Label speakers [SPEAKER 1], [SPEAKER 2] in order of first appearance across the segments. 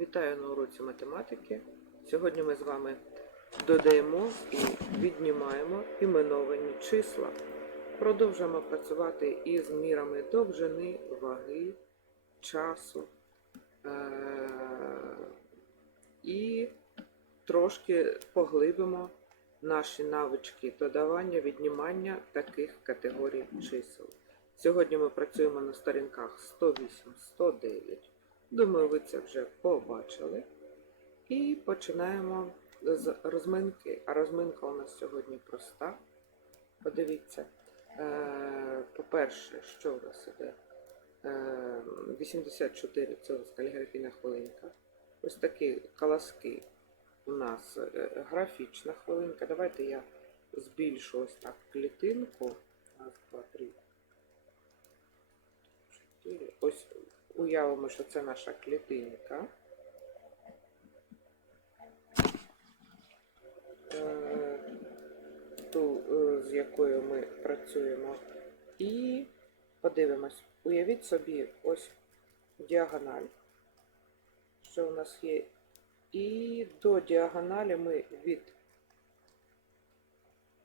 [SPEAKER 1] Вітаю на уроці математики. Сьогодні ми з вами додаємо і віднімаємо іменовані числа. Продовжуємо працювати із мірами довжини, ваги, часу е- і трошки поглибимо наші навички додавання, віднімання таких категорій чисел. Сьогодні ми працюємо на сторінках 108, 109. Думаю, ви це вже побачили. І починаємо з розминки. А розминка у нас сьогодні проста. Подивіться. Е, По-перше, що у нас іде? Е, 84 це у каліграфійна хвилинка. Ось такі колоски у нас е, графічна хвилинка. Давайте я збільшу ось так клітинку. Раз, два, три, чотири. Ось уявимо, що це наша клітинка. Е, Ту, е, з якою ми працюємо. І подивимось. Уявіть собі ось діагональ, що у нас є. І до діагоналі ми від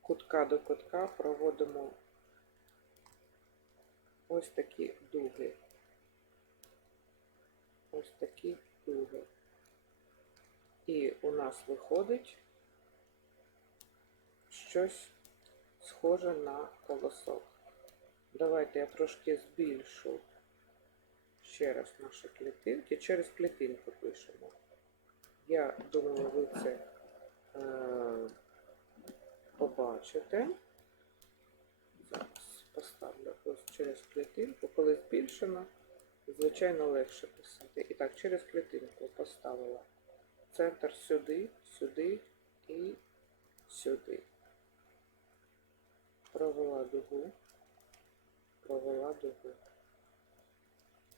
[SPEAKER 1] кутка до кутка проводимо ось такі дуги. Ось такі дуги. І у нас виходить щось схоже на колосок. Давайте я трошки збільшу ще раз наші клітинки. Через клітинку пишемо. Я думаю, ви це е, побачите. Зараз поставлю ось через клітинку. Коли збільшено, звичайно, легше писати. І так, через клітинку поставила центр сюди, сюди і сюди. Провела дугу, провела дугу.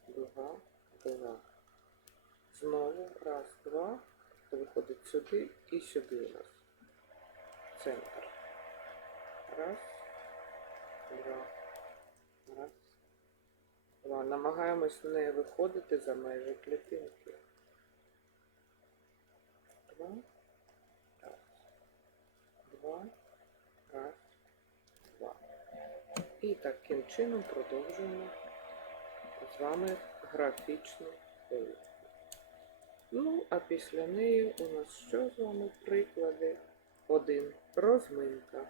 [SPEAKER 1] Дуга, дуга. Знову раз, два. Виходить сюди і сюди у нас. Центр. Раз, два. Намагаємось не виходити за межі клітинки. Два, раз, два, раз, два. І таким чином продовжуємо з вами графічну хвилю. Ну, а після неї у нас що з вами приклади? Один. Розминка.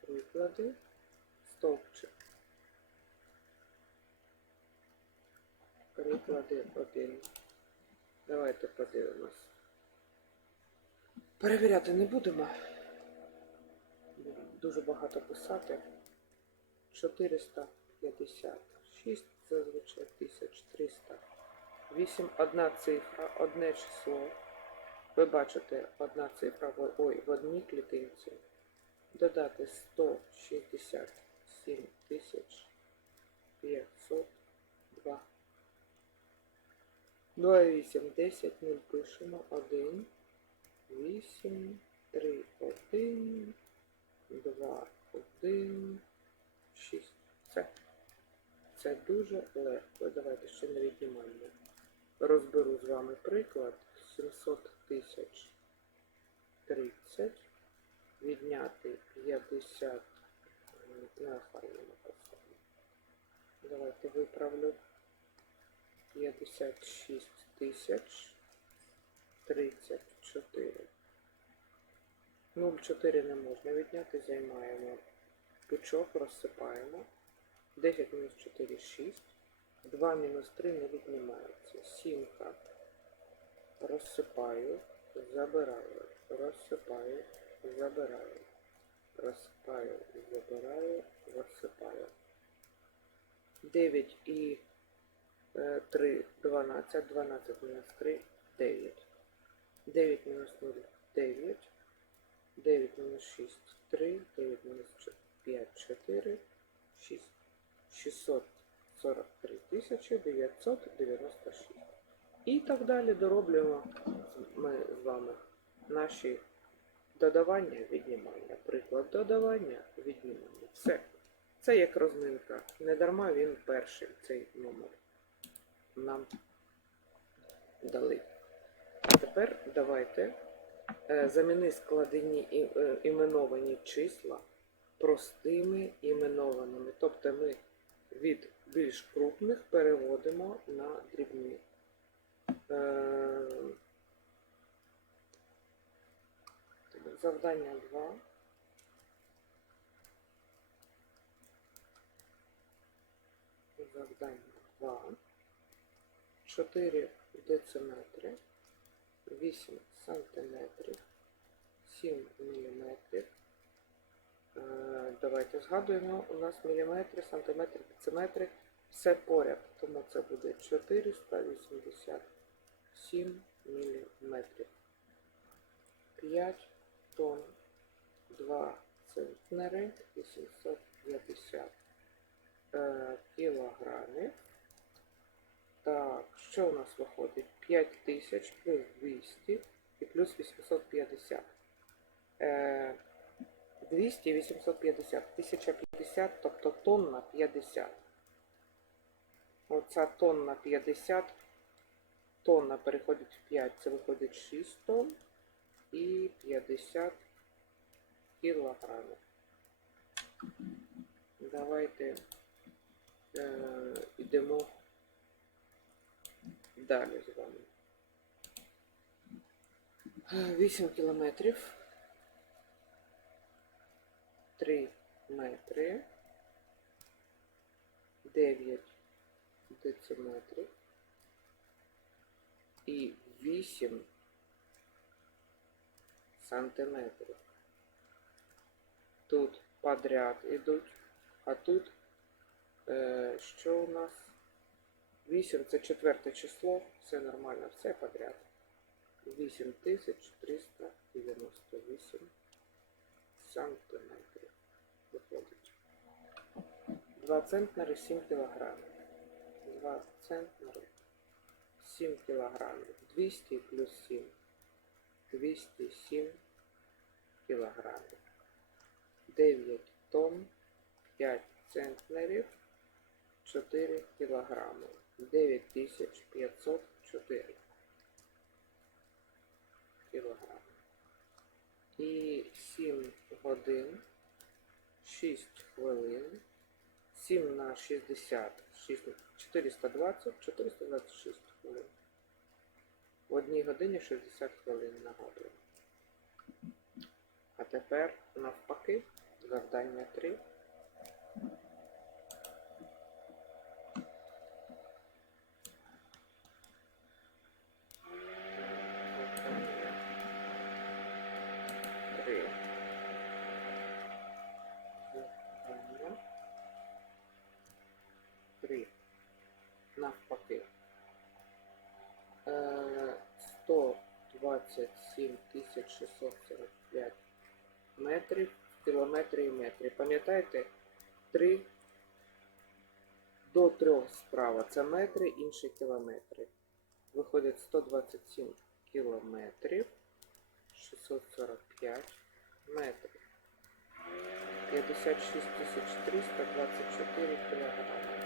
[SPEAKER 1] Приклади. Стовпчик. Приклади один. Давайте подивимось. Перевіряти не будемо. Дуже багато писати. 456, зазвичай 1300. 8 одна цифра, одне число. Ви бачите одна цифра ой, в одній клітинці. Додати 167 тисяч 502. 2, 8, 10, 0 пишемо. 1, 8, 3, 1, 2, 1, 6. Це. Це дуже легко. Давайте ще не віднімання. Розберу з вами приклад 700 тисяч 30, відняти 50, на файно написано. Давайте виправлю 56 тисяч 34. 0,4 не можна відняти, займаємо пучок, розсипаємо. 10 мінус 4 6. 2 мінус 3 не віднімається. Сімка. Розсипаю, забираю, розсипаю, забираю, розсипаю, забираю, розсипаю. 9 і 3 12, 12 мінус 3 9. 9 мінус 0 9. 9 мінус 6 3, 9 мінус 5 4, 6. 643 тисячі 996. І так далі дороблюємо ми з вами наші додавання, віднімання. Приклад додавання, віднімання. Все. Це як розминка. Не дарма він перший, цей номер нам дали. Тепер давайте е, заміни складені е, іменовані числа простими іменованими. Тобто ми від більш крупних переводимо на дрібні. Е, Завдання 2. Завдання 2. 4 дециметри, 8 сантиметрів, 7 міліметрів. Е, Давайте згадуємо, у нас міліметри, сантиметри, дециметри, все поряд, тому це буде 487 міліметрів. 5 тонн, 2 центнери, 850 е, кілограмів. Так, що у нас виходить? 5000 плюс 200 і плюс 850. Е, 200 і 850. 1050, тобто тонна 50. Оця тонна 50, тонна переходить в 5, це виходить 6 тонн і 50 кілограмів. Давайте е, йдемо далі з вами. 8 кілометрів. 3 метри. 9 дециметрів. І 8 сантиметрів. Тут подряд ідуть, а тут е, що у нас? 8 це четверте число, все нормально, все подряд. 8398 сантиметрів виходить. 2 центнери 7 кілограмів. 2 центнери 7 кілограмів. 200 плюс 7. 207 кілограмів. 9 тонн, 5 центнерів, 4 кілограми. 9504 кілограми. І 7 годин, 6 хвилин, 7 на 60, 6, 420, 426 хвилин. В одній годині 60 хвилин нагадую. А тепер навпаки, завдання 3. Завдання 3. Завдання 3. Навпаки. Е, 127 645 метрів, кілометри і метри. Пам'ятаєте, 3 до 3 справа це метри, інші кілометри. Виходить 127 кілометрів, 645 метрів. 56 324 кілограми.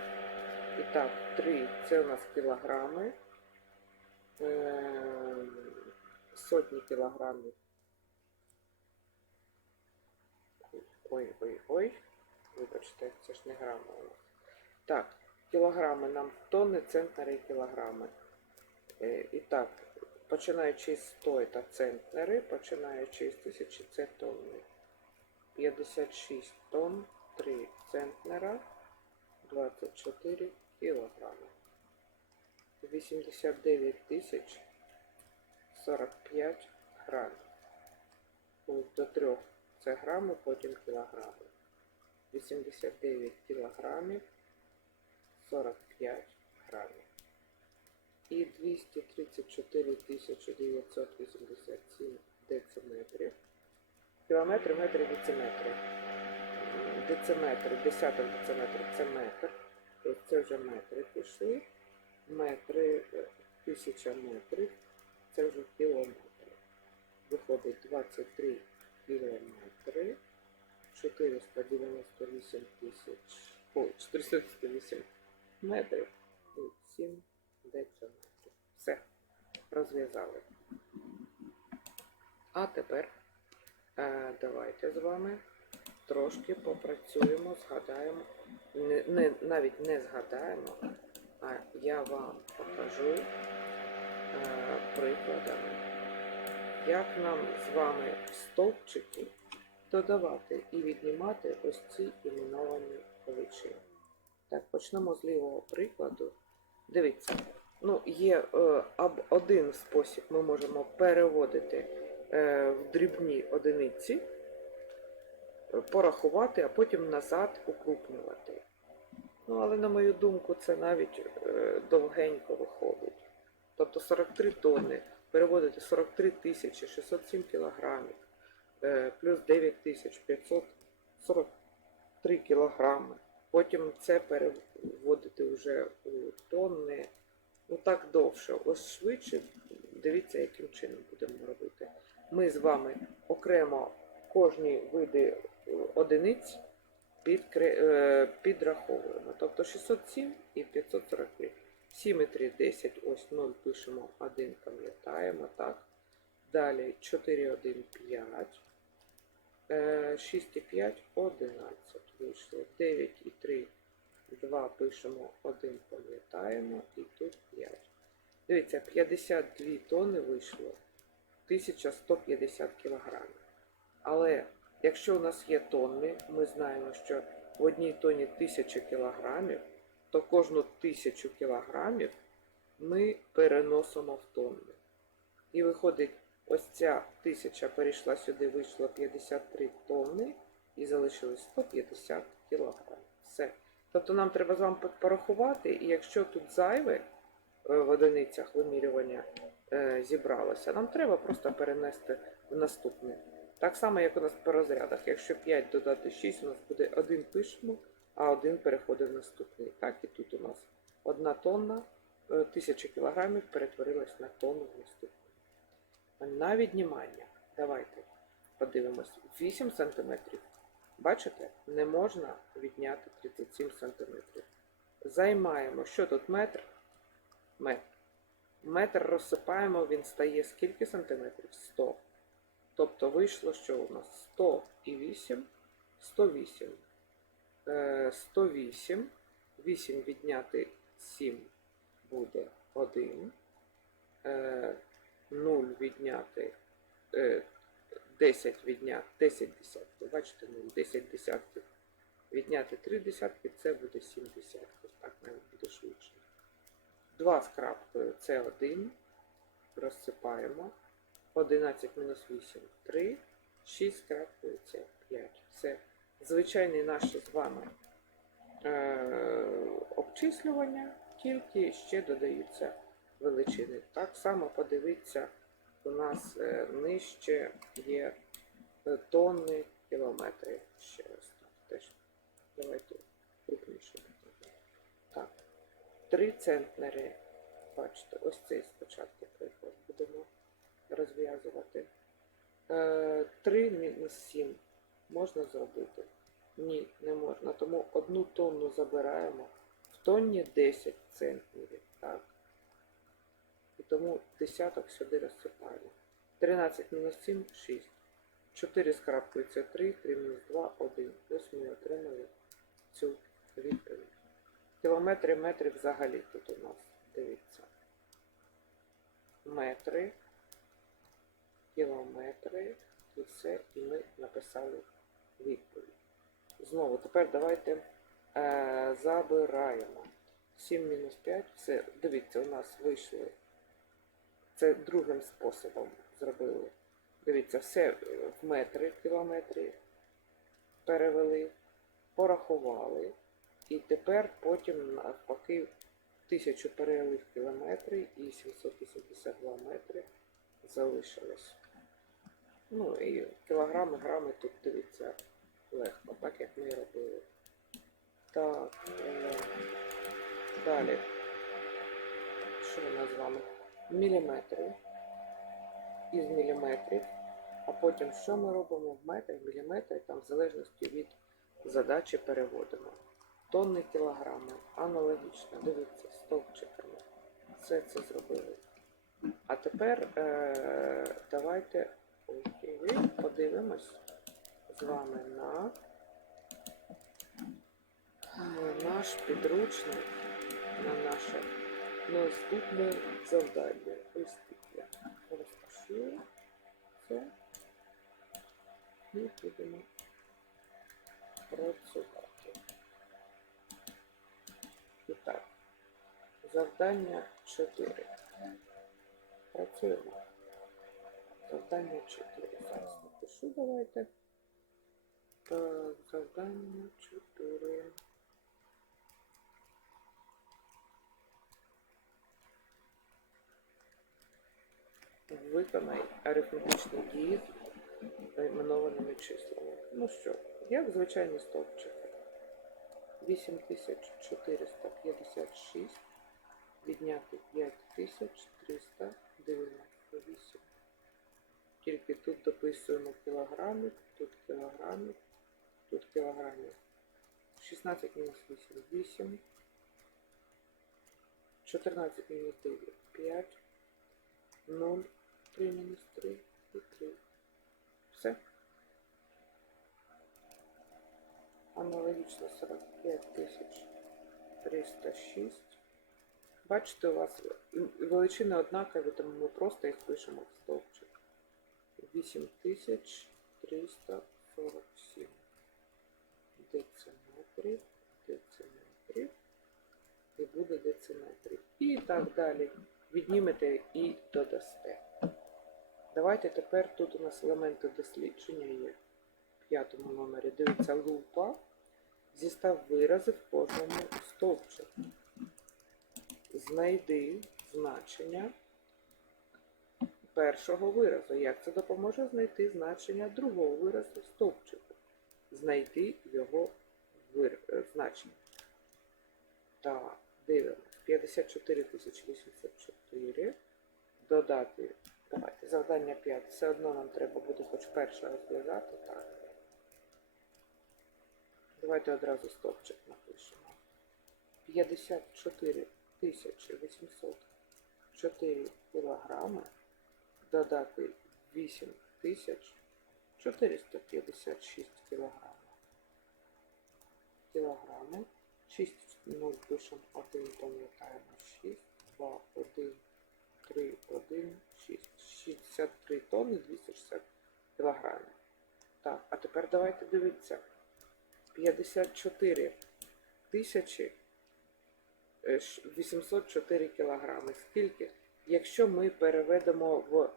[SPEAKER 1] І так, 3 це у нас кілограми. Ем, Сотні кілограмів. Ой, ой, ой. Вибачте, це ж не грами у нас. Так, кілограми нам тонни, центнери і кілограми. Е, І так, починаючи з 100 це центнери, починаючи з 1000 це тонни. 56 тонн, 3 центнера, 24 кілограми. 89 тисяч 45 грамів. Ось До 3 це грами, потім кілограми. 89 кілограмів 45 грамів. І 234 тисячі 987 дециметрів. Кілометри, метри, дециметри. Дециметри, десяток дециметрів це метр. Ось це вже метри пішли. Метри, е, тисяча метрів, це вже кілометри. Виходить 23 кілометри, 498 тисяч, ой, 498 метрів і 7 дециметрів. Все. розв'язали. А тепер е, давайте з вами трошки попрацюємо, згадаємо, не, не, навіть не згадаємо, а я вам покажу е, прикладами, як нам з вами в стовпчики додавати і віднімати ось ці іменовані величини. Так, почнемо з лівого прикладу. Дивіться, ну, є е, один спосіб, ми можемо переводити е, в дрібні одиниці, порахувати, а потім назад укрупнювати. Ну, але на мою думку, це навіть е, довгенько виходить. Тобто 43 тонни, переводити 43 тисячі 607 кілограмів, е, плюс 9 тисяч 543 кілограми. Потім це переводити вже у тонни. Ну так довше. Ось швидше. Дивіться, яким чином будемо робити. Ми з вами окремо кожні види одиниць е, підраховуємо. Тобто 607 і 543. 7 і 3 10, ось 0 пишемо 1, пам'ятаємо, так. Далі 4, 1, 5. Е, 6 і 5, 11 вийшло. 9 і 3, 2 пишемо, 1 пам'ятаємо, і тут 5. Дивіться, 52 тонни вийшло, 1150 кілограмів. Але якщо у нас є тонни, ми знаємо, що в одній тонні 1000 кілограмів, то кожну 1000 кілограмів ми переносимо в тонни. І виходить, ось ця тисяча перейшла сюди, вийшло 53 тонни і залишилось 150 кілограмів. Все. Тобто нам треба з вами порахувати, і якщо тут зайве е, в одиницях вимірювання е, зібралося, нам треба просто перенести в наступне. Так само, як у нас по розрядах. Якщо 5 додати 6, у нас буде 1 пишемо, а 1 переходить в наступний. Так і тут у нас 1 тонна, е, 1000 кілограмів перетворилась на тонну в наступну. На віднімання. Давайте подивимось. 8 см. Бачите, не можна відняти 37 см. Займаємо. Що тут метр? Метр. Метр розсипаємо, він стає скільки сантиметрів? 100. Тобто вийшло, що у нас 100 і 8, 108. Е, 108. 8 відняти 7 буде 1. Е, 0 відняти е, 10 відняти 10 десятків. Бачите, 0, 10 десятків. Відняти 3 десятки, це буде 7 десятків. Так навіть буде швидше. 2 з крапкою це 1. Розсипаємо. 11 мінус 8 3. 6 з крапкою це 5. Це звичайні наші з вами е, обчислювання, тільки ще додаються величини. Так само подивіться, у нас е, нижче є тонни кілометри. Ще раз так теж. Давайте крупніше. Так. 3 центнери. Бачите, ось цей спочатку приклад будемо розв'язувати. Е, 3 мінус 7 можна зробити? Ні, не можна. Тому одну тонну забираємо. В тонні 10 центнерів. Так. І тому десяток сюди розсипаємо. 13 мінус 7 6. 4 з крапкою це 3, 3 мінус 2 1. Ось ми отримали цю відповідь. Кілометри, метри взагалі тут у нас. Дивіться. Метри, кілометри і все. І ми написали відповідь. Знову, тепер давайте е, забираємо. 7 мінус 5. Все, дивіться, у нас вийшли. Це другим способом зробили. Дивіться, все е, в метри, кілометри перевели, порахували. І тепер потім навпаки тисячу перевели в кілометри і 782 метри залишилось. Ну і кілограми, грами тут дивіться легко, так як ми робили. Так, далі. Що у нас з вами? Міліметри. Із міліметрів. А потім що ми робимо в метрі, міліметри, там в залежності від задачі переводимо. Тонни кілограми. Аналогічно. Дивіться, стовпчиками. Все це зробили. А тепер е, давайте окей, подивимось з вами на наш підручник, на наше наступне завдання. Ось тут це і будемо працювати. І так, завдання 4. Працюємо. Завдання 4. Зараз напишу, давайте. Так, завдання 4. Виконай арифметичні дії з іменованими числами. Ну що, як звичайні стовпчики. 8456 відняти 5398. Тільки тут дописуємо кілограми, тут кілограми, тут кілограми. 16 мінус 8 8. 14 мінус 9 5. 0, 3 мінус 3 і 3. Все. Аналогічно 45 тисяч 306. Бачите, у вас величини однакові, тому ми просто їх пишемо в стовпчик. 8347 дециметрів, дециметрів, і буде дециметрів. І так далі. Віднімете і додасте. Давайте тепер тут у нас елементи дослідження є в п'ятому номері. Дивіться, лупа. Зістав вирази в кожному стовпчику. Знайди значення першого виразу. Як це допоможе знайти значення другого виразу стовпчику? Знайти його вир... е, значення. Так, дивимось. 54 804. Додати. Давайте, завдання 5. Все одно нам треба буде хоч перше розв'язати. Так. Давайте одразу стопчик напишемо. 54 804 кілограми. Додати 8 456 кілограмів. Кілограми. 6 0 пишемо 1, пам'ятаємо 6, 2, 1, 3, 1, 6. 63 тонни 260 кілограмів. Так, а тепер давайте дивитися. 54 тисячі е, 804 кілограми. Скільки? Якщо ми переведемо в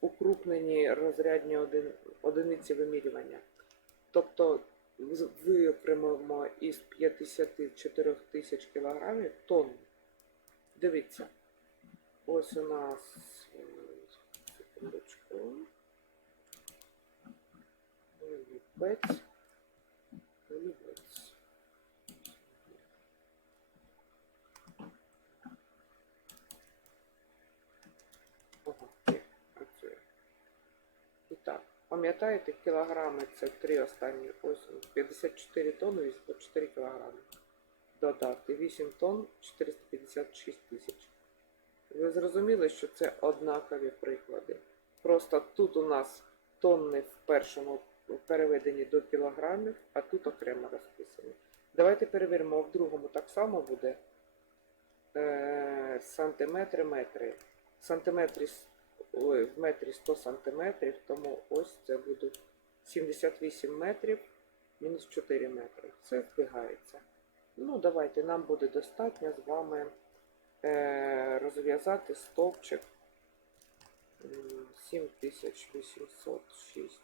[SPEAKER 1] укрупнені розрядні один, одиниці вимірювання, тобто виокремимо із 54 тисяч кілограмів тонн. Дивіться, ось у нас секундочку. Олівець. Олівець. Ага, є, працює. І так, пам'ятаєте, кілограми це три останні ось 54 тонни 84 кілограми. Додати 8 тонн 456 тисяч. Ви зрозуміли, що це однакові приклади. Просто тут у нас тонни в першому переведені до кілограмів, а тут окремо розписані. Давайте перевіримо, в другому так само буде е, сантиметри, метри. Сантиметрі ой, в метрі 100 сантиметрів, тому ось це будуть 78 метрів мінус 4 метри. Все збігається. Ну, давайте, нам буде достатньо з вами е, розв'язати стовпчик. 7806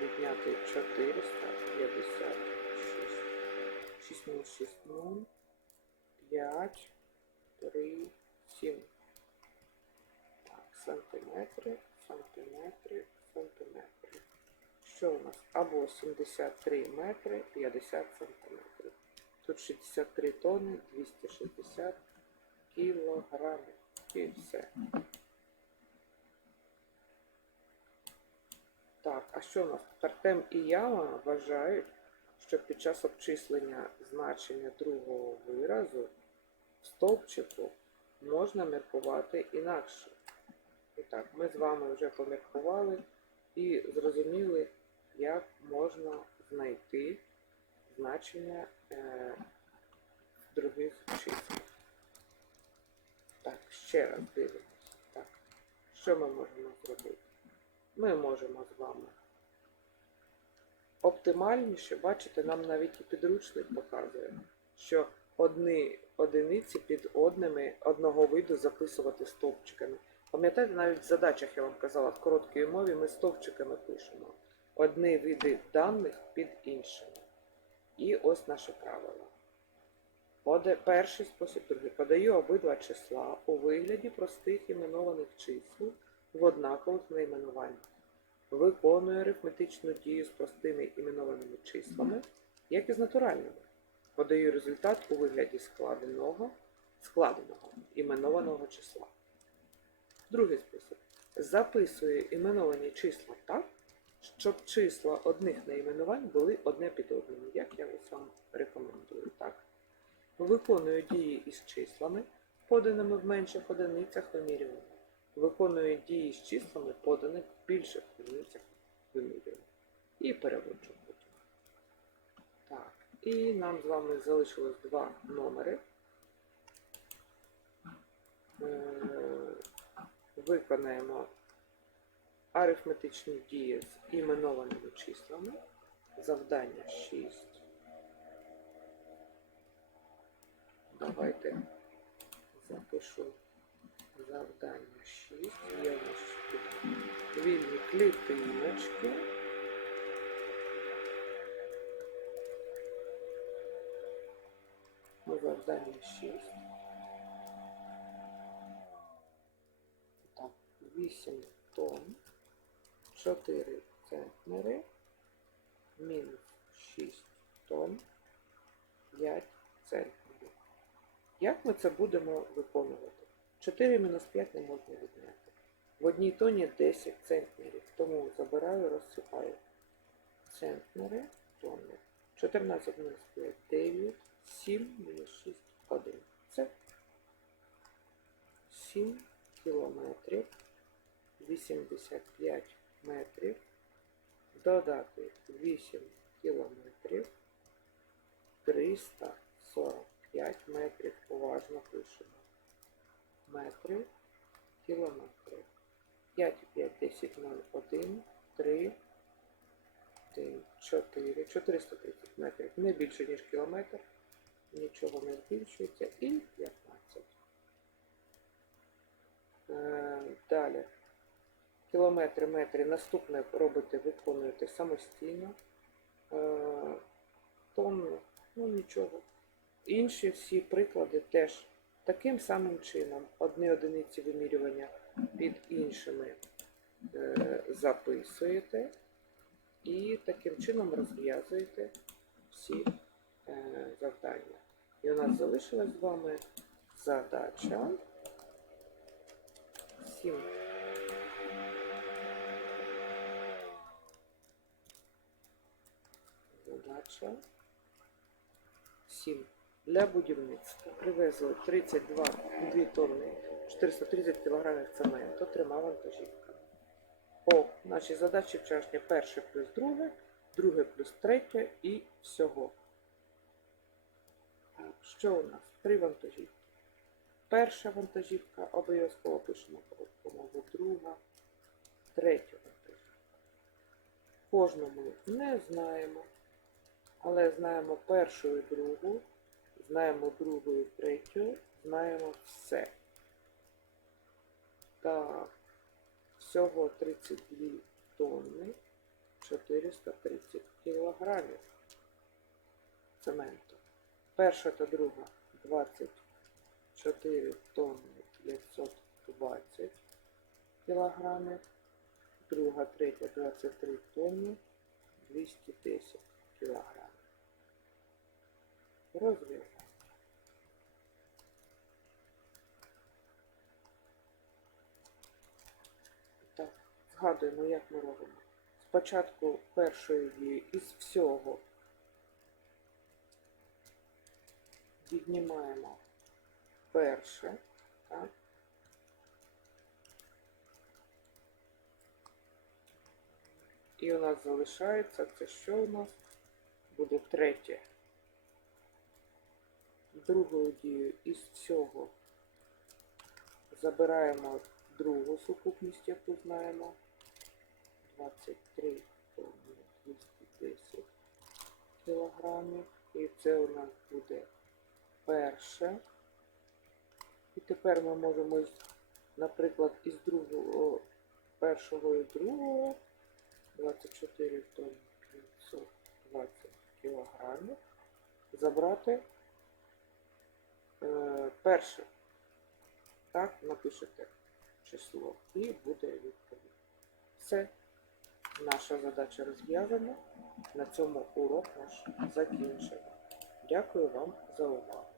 [SPEAKER 1] відняти 456 6 мінус 6 0 5 3 7 так, сантиметри, сантиметри, сантиметри. Що у нас? Або 73 метри 50 сантиметрів. Тут 63 тонни 260 кілограмів. І все. Так, а що у нас? тут? Артем і Яма вважають, що під час обчислення значення другого виразу в стовпчику можна міркувати інакше. І так, ми з вами вже поміркували і зрозуміли, як можна знайти значення е, других чисел. Так, ще раз дивимося. Так, що ми можемо зробити? Ми можемо з вами оптимальніше, бачите, нам навіть і підручник показує, що одні одиниці під одними одного виду записувати стовпчиками. Пам'ятаєте, навіть в задачах я вам казала, в короткій мові ми стовпчиками пишемо. Одні види даних під іншими. І ось наше правило. Перший спосіб, другий. Подаю обидва числа у вигляді простих іменованих чисел в однакових найменуваннях. Виконую арифметичну дію з простими іменованими числами, як і з натуральними. Подаю результат у вигляді складеного, складеного іменованого числа. Другий спосіб. Записую іменовані числа так, щоб числа одних найменувань були одне під одним, як я ось вам рекомендую. Так? Виконую дії із числами, поданими в менших одиницях вимірювання. Виконую дії з числами, поданих в більших одиницях вимірювання. І переводжу. Так. І нам з вами залишилось два номери. Виконаємо арифметичні дії з іменованими числами. Завдання 6. Давайте запишу завдання 6. Є у нас тут вільні клітиночки. Завдання 6. Так, 8 тонн, 4 центнери, мінус 6 тонн, 5 центнерів. Як ми це будемо виконувати? 4 мінус 5 не можна відняти. В одній тоні 10 центнерів, тому забираю, розсипаю. Центнери, тонни. 14 мінус 5 9, 7 мінус 6 1. Це 7 кілометрів 85 метрів. Додати 8 кілометрів 345 метрів. Уважно пишемо. Метрів, кілометрів. 5, 5, 10, 0, 1, 3, 1, 4, 430 метрів. Не більше, ніж кілометр. Нічого не збільшується. І 15. Е, Далі. Кілометри, метри. Наступне робите, виконуєте самостійно. Е, Тонни, ну нічого. Інші всі приклади теж таким самим чином. Одні одиниці вимірювання під іншими е, записуєте і таким чином розв'язуєте всі е, завдання. І у нас залишилась з вами задача 7. Задача 7. Для будівництва привезли 32 2 тонни 430 кг цементу трьома вантажівками. По нашій задачі вчорашнє перше плюс друге, друге плюс третє і всього. Що у нас? Три вантажівки. Перша вантажівка обов'язково пишемо мову, друга, третя вантажівка. Кожну ми не знаємо, але знаємо першу і другу, знаємо другу і третю, знаємо все. Так, всього 32 тонни 430 кілограмів цементу. Перша та друга 24 тонни 520 кілограмів. Друга, третя 23 тонни 210 кілограмів. Розв'язаємо. Так, згадуємо, як ми робимо. Спочатку першої дії із всього віднімаємо перше, Так. І у нас залишається це що у нас буде третє. Другою дією із цього забираємо другу сукупність, яку знаємо. 23 тонни 210 кілограмів. І це у нас буде перше. І тепер ми можемо, наприклад, із другого, першого і другого 24 тонни 520 кілограмів забрати е, перше. Так, напишете число і буде відповідь. Все. Наша задача розв'язана. На цьому урок наш закінчено. Дякую вам за увагу.